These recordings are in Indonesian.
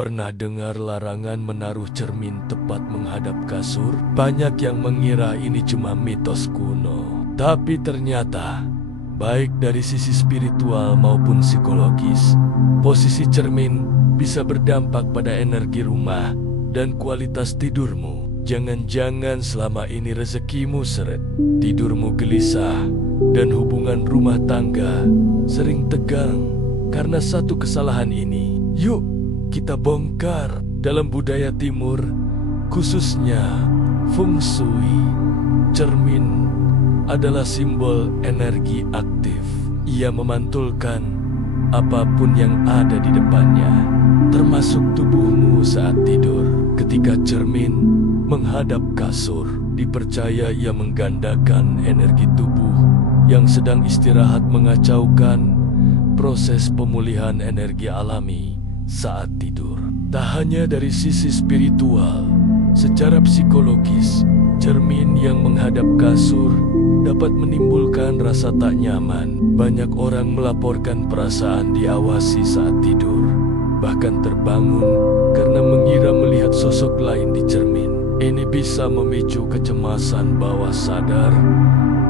Pernah dengar larangan menaruh cermin tepat menghadap kasur? Banyak yang mengira ini cuma mitos kuno. Tapi ternyata, baik dari sisi spiritual maupun psikologis, posisi cermin bisa berdampak pada energi rumah dan kualitas tidurmu. Jangan-jangan selama ini rezekimu seret, tidurmu gelisah, dan hubungan rumah tangga sering tegang karena satu kesalahan ini. Yuk, kita bongkar. Dalam budaya timur, khususnya Feng Shui, cermin adalah simbol energi aktif. Ia memantulkan apapun yang ada di depannya, termasuk tubuhmu saat tidur. Ketika cermin menghadap kasur, dipercaya ia menggandakan energi tubuh yang sedang istirahat, mengacaukan proses pemulihan energi alami saat tidur. Tak hanya dari sisi spiritual, secara psikologis, cermin yang menghadap kasur dapat menimbulkan rasa tak nyaman. Banyak orang melaporkan perasaan diawasi saat tidur, bahkan terbangun karena mengira melihat sosok lain di cermin. Ini bisa memicu kecemasan bawah sadar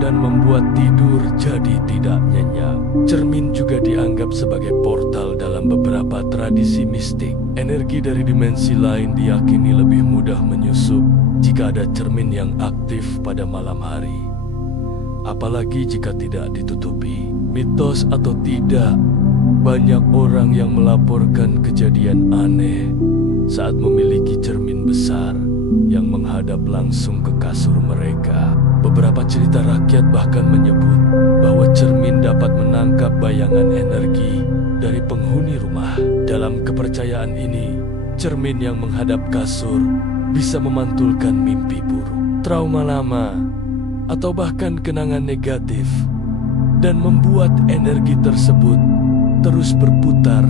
dan membuat tidur jadi tidak nyenyak. Cermin juga dianggap sebagai portal dalam beberapa tradisi mistik. Energi dari dimensi lain diyakini lebih mudah menyusup jika ada cermin yang aktif pada malam hari, apalagi jika tidak ditutupi. Mitos atau tidak, banyak orang yang melaporkan kejadian aneh saat memiliki cermin besar yang menghadap langsung ke kasur mereka. Beberapa cerita rakyat bahkan menyebut bahwa cermin dapat menangkap bayangan energi dari penghuni rumah. Dalam kepercayaan ini, cermin yang menghadap kasur bisa memantulkan mimpi buruk, trauma lama, atau bahkan kenangan negatif, dan membuat energi tersebut terus berputar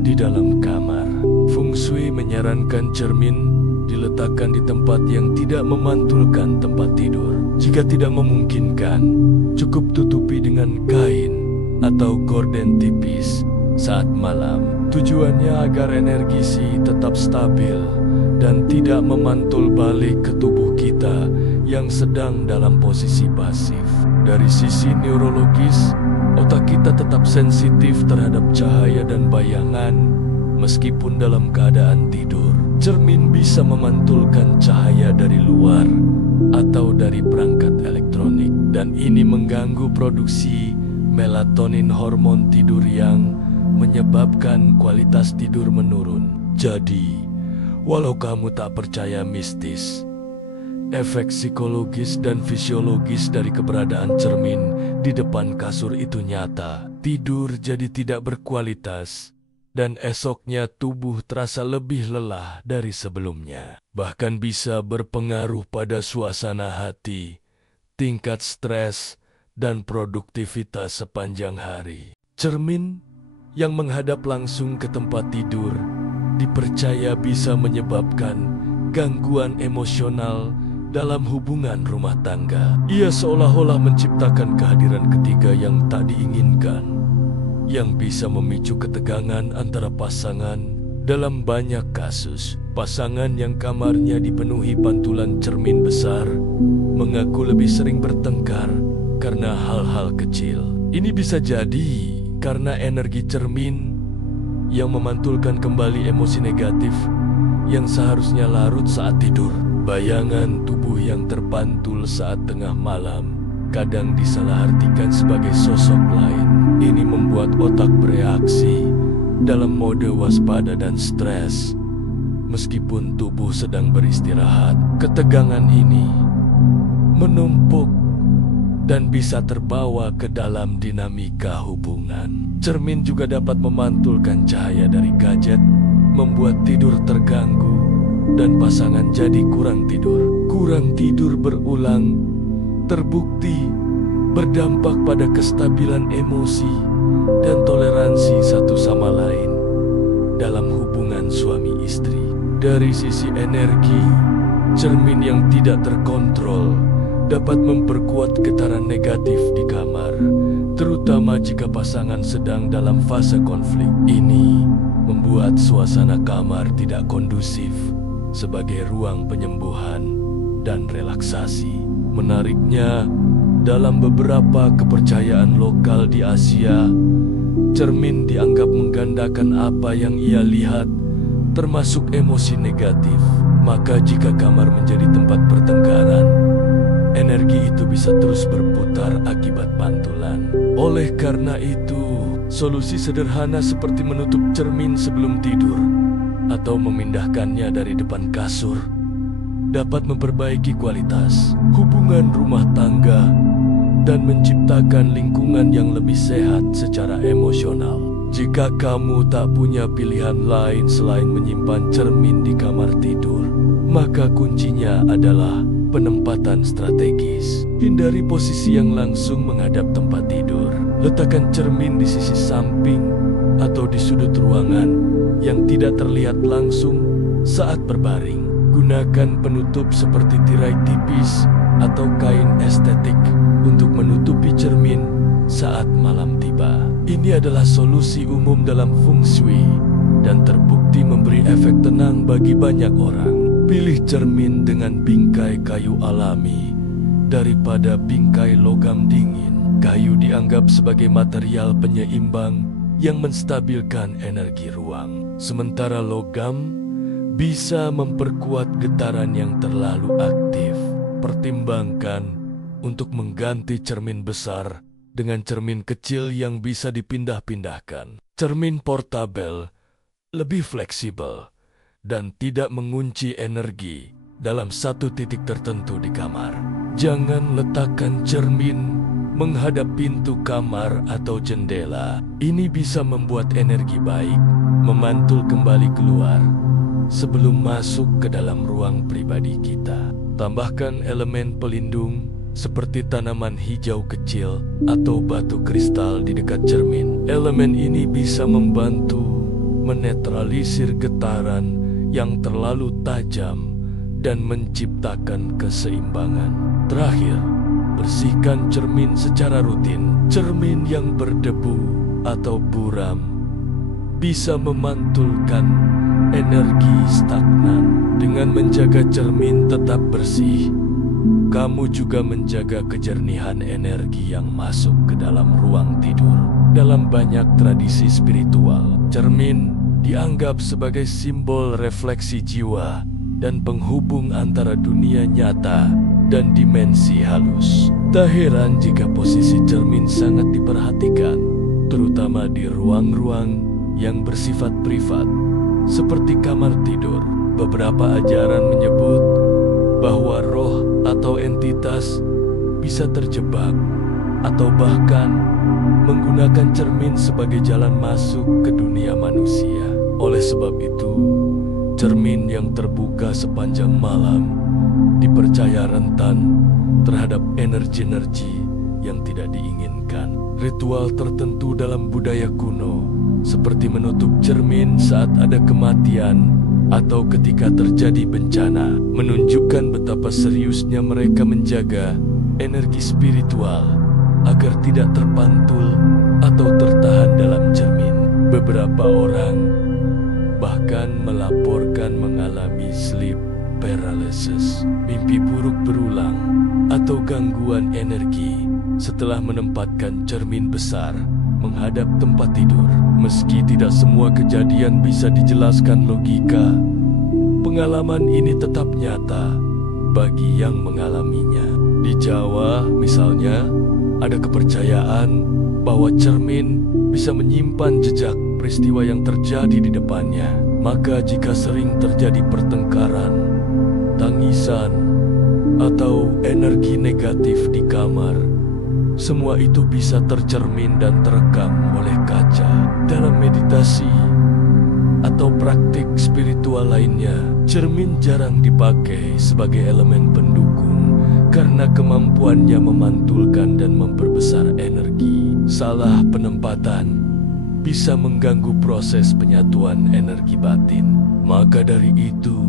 di dalam kamar. Feng Shui menyarankan cermin diletakkan di tempat yang tidak memantulkan tempat tidur. Jika tidak memungkinkan, cukup tutupi dengan kain atau gorden tipis saat malam. Tujuannya agar energi Si tetap stabil dan tidak memantul balik ke tubuh kita yang sedang dalam posisi pasif. Dari sisi neurologis, otak kita tetap sensitif terhadap cahaya dan bayangan meskipun dalam keadaan tidur. Cermin bisa memantulkan cahaya dari luar atau dari perangkat elektronik, dan ini mengganggu produksi melatonin, hormon tidur yang menyebabkan kualitas tidur menurun. Jadi, walau kamu tak percaya mistis, efek psikologis dan fisiologis dari keberadaan cermin di depan kasur itu nyata. Tidur jadi tidak berkualitas, dan esoknya tubuh terasa lebih lelah dari sebelumnya. Bahkan bisa berpengaruh pada suasana hati, tingkat stres, dan produktivitas sepanjang hari. Cermin yang menghadap langsung ke tempat tidur dipercaya bisa menyebabkan gangguan emosional dalam hubungan rumah tangga. Ia seolah-olah menciptakan kehadiran ketiga yang tak diinginkan, yang bisa memicu ketegangan antara pasangan. Dalam banyak kasus, pasangan yang kamarnya dipenuhi pantulan cermin besar mengaku lebih sering bertengkar karena hal-hal kecil. Ini bisa jadi karena energi cermin yang memantulkan kembali emosi negatif yang seharusnya larut saat tidur. Bayangan tubuh yang terpantul saat tengah malam kadang disalahartikan sebagai sosok lain. Ini membuat otak bereaksi dalam mode waspada dan stres, meskipun tubuh sedang beristirahat. Ketegangan ini menumpuk dan bisa terbawa ke dalam dinamika hubungan. Cermin juga dapat memantulkan cahaya dari gadget, membuat tidur terganggu, dan pasangan jadi kurang tidur. Kurang tidur berulang terbukti berdampak pada kestabilan emosi dan toleransi satu sama lain dalam hubungan suami istri. Dari sisi energi, cermin yang tidak terkontrol dapat memperkuat getaran negatif di kamar, terutama jika pasangan sedang dalam fase konflik. Ini membuat suasana kamar tidak kondusif sebagai ruang penyembuhan dan relaksasi. Menariknya, dalam beberapa kepercayaan lokal di Asia, cermin dianggap menggandakan apa yang ia lihat, termasuk emosi negatif. Maka jika kamar menjadi tempat pertengkaran, energi itu bisa terus berputar akibat pantulan. Oleh karena itu, solusi sederhana seperti menutup cermin sebelum tidur atau memindahkannya dari depan kasur dapat memperbaiki kualitas hubungan rumah tangga dan menciptakan lingkungan yang lebih sehat secara emosional. Jika kamu tak punya pilihan lain selain menyimpan cermin di kamar tidur, maka kuncinya adalah penempatan strategis. Hindari posisi yang langsung menghadap tempat tidur. Letakkan cermin di sisi samping atau di sudut ruangan yang tidak terlihat langsung saat berbaring. Gunakan penutup seperti tirai tipis atau kain estetik untuk menutupi cermin saat malam tiba. Ini adalah solusi umum dalam feng shui dan terbukti memberi efek tenang bagi banyak orang. Pilih cermin dengan bingkai kayu alami daripada bingkai logam dingin. Kayu dianggap sebagai material penyeimbang yang menstabilkan energi ruang, sementara logam bisa memperkuat getaran yang terlalu aktif. Pertimbangkan untuk mengganti cermin besar dengan cermin kecil yang bisa dipindah-pindahkan. Cermin portabel lebih fleksibel dan tidak mengunci energi dalam satu titik tertentu di kamar. Jangan letakkan cermin menghadap pintu kamar atau jendela. Ini bisa membuat energi baik memantul kembali keluar sebelum masuk ke dalam ruang pribadi kita. Tambahkan elemen pelindung seperti tanaman hijau kecil atau batu kristal di dekat cermin. Elemen ini bisa membantu menetralisir getaran yang terlalu tajam dan menciptakan keseimbangan. Terakhir, bersihkan cermin secara rutin. Cermin yang berdebu atau buram bisa memantulkan energi stagnan. Dengan menjaga cermin tetap bersih, kamu juga menjaga kejernihan energi yang masuk ke dalam ruang tidur. Dalam banyak tradisi spiritual, cermin dianggap sebagai simbol refleksi jiwa dan penghubung antara dunia nyata dan dimensi halus. Tak heran jika posisi cermin sangat diperhatikan, terutama di ruang-ruang yang bersifat privat, seperti kamar tidur. Beberapa ajaran menyebut bahwa roh atau entitas bisa terjebak atau bahkan menggunakan cermin sebagai jalan masuk ke dunia manusia. Oleh sebab itu, cermin yang terbuka sepanjang malam dipercaya rentan terhadap energi-energi yang tidak diinginkan. Ritual tertentu dalam budaya kuno, seperti menutup cermin saat ada kematian atau ketika terjadi bencana, menunjukkan betapa seriusnya mereka menjaga energi spiritual agar tidak terpantul atau tertahan dalam cermin. Beberapa orang bahkan melaporkan mengalami sleep paralysis, mimpi buruk berulang, atau gangguan energi setelah menempatkan cermin besar menghadap tempat tidur. Meski tidak semua kejadian bisa dijelaskan logika, pengalaman ini tetap nyata bagi yang mengalaminya. Di Jawa, misalnya, ada kepercayaan bahwa cermin bisa menyimpan jejak peristiwa yang terjadi di depannya. Maka jika sering terjadi pertengkaran, tangisan, atau energi negatif di kamar, semua itu bisa tercermin dan terekam oleh kaca. Dalam meditasi atau praktik spiritual lainnya, cermin jarang dipakai sebagai elemen pendukung karena kemampuannya memantulkan dan memperbesar energi. Salah penempatan bisa mengganggu proses penyatuan energi batin. Maka dari itu,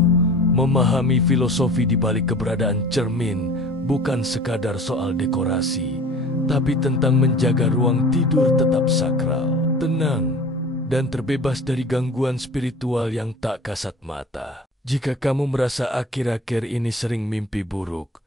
memahami filosofi di balik keberadaan cermin bukan sekadar soal dekorasi, tapi tentang menjaga ruang tidur tetap sakral, tenang, dan terbebas dari gangguan spiritual yang tak kasat mata. Jika kamu merasa akhir-akhir ini sering mimpi buruk,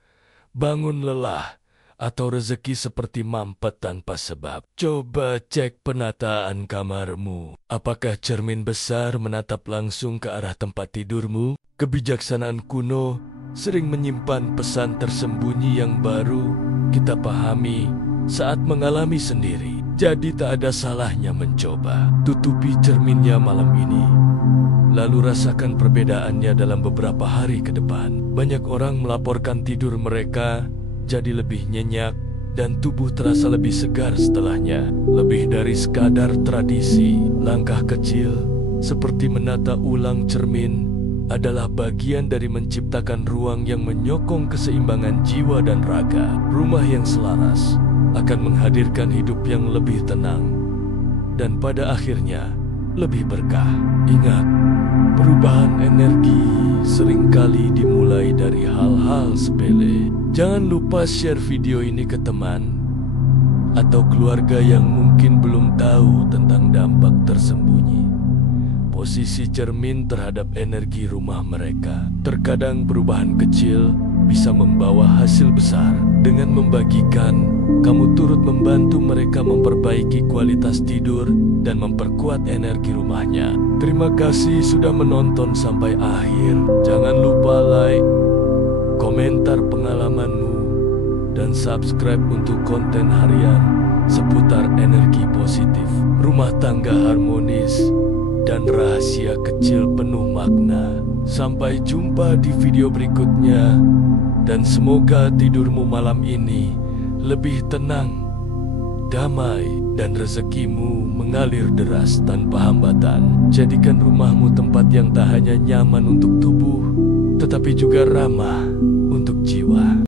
bangun lelah, atau rezeki seperti mampet tanpa sebab, coba cek penataan kamarmu. Apakah cermin besar menatap langsung ke arah tempat tidurmu? Kebijaksanaan kuno sering menyimpan pesan tersembunyi yang baru kita pahami saat mengalami sendiri. Jadi tak ada salahnya mencoba. Tutupi cerminnya malam ini, lalu rasakan perbedaannya dalam beberapa hari ke depan. Banyak orang melaporkan tidur mereka jadi lebih nyenyak dan tubuh terasa lebih segar setelahnya. Lebih dari sekadar tradisi, langkah kecil seperti menata ulang cermin adalah bagian dari menciptakan ruang yang menyokong keseimbangan jiwa dan raga. Rumah yang selaras akan menghadirkan hidup yang lebih tenang dan pada akhirnya lebih berkah. Ingat, perubahan energi seringkali dimulai dari hal-hal sepele. Jangan lupa share video ini ke teman atau keluarga yang mungkin belum tahu tentang dampak tersembunyi posisi cermin terhadap energi rumah mereka. Terkadang perubahan kecil bisa membawa hasil besar. Dengan membagikan, kamu turut membantu mereka memperbaiki kualitas tidur dan memperkuat energi rumahnya. Terima kasih sudah menonton sampai akhir. Jangan lupa like, komentar pengalamanmu, dan subscribe untuk konten harian seputar energi positif, rumah tangga harmonis, dan rahasia kecil penuh makna. Sampai jumpa di video berikutnya, dan semoga tidurmu malam ini lebih tenang, damai, dan rezekimu mengalir deras tanpa hambatan. Jadikan rumahmu tempat yang tak hanya nyaman untuk tubuh, tetapi juga ramah untuk jiwa.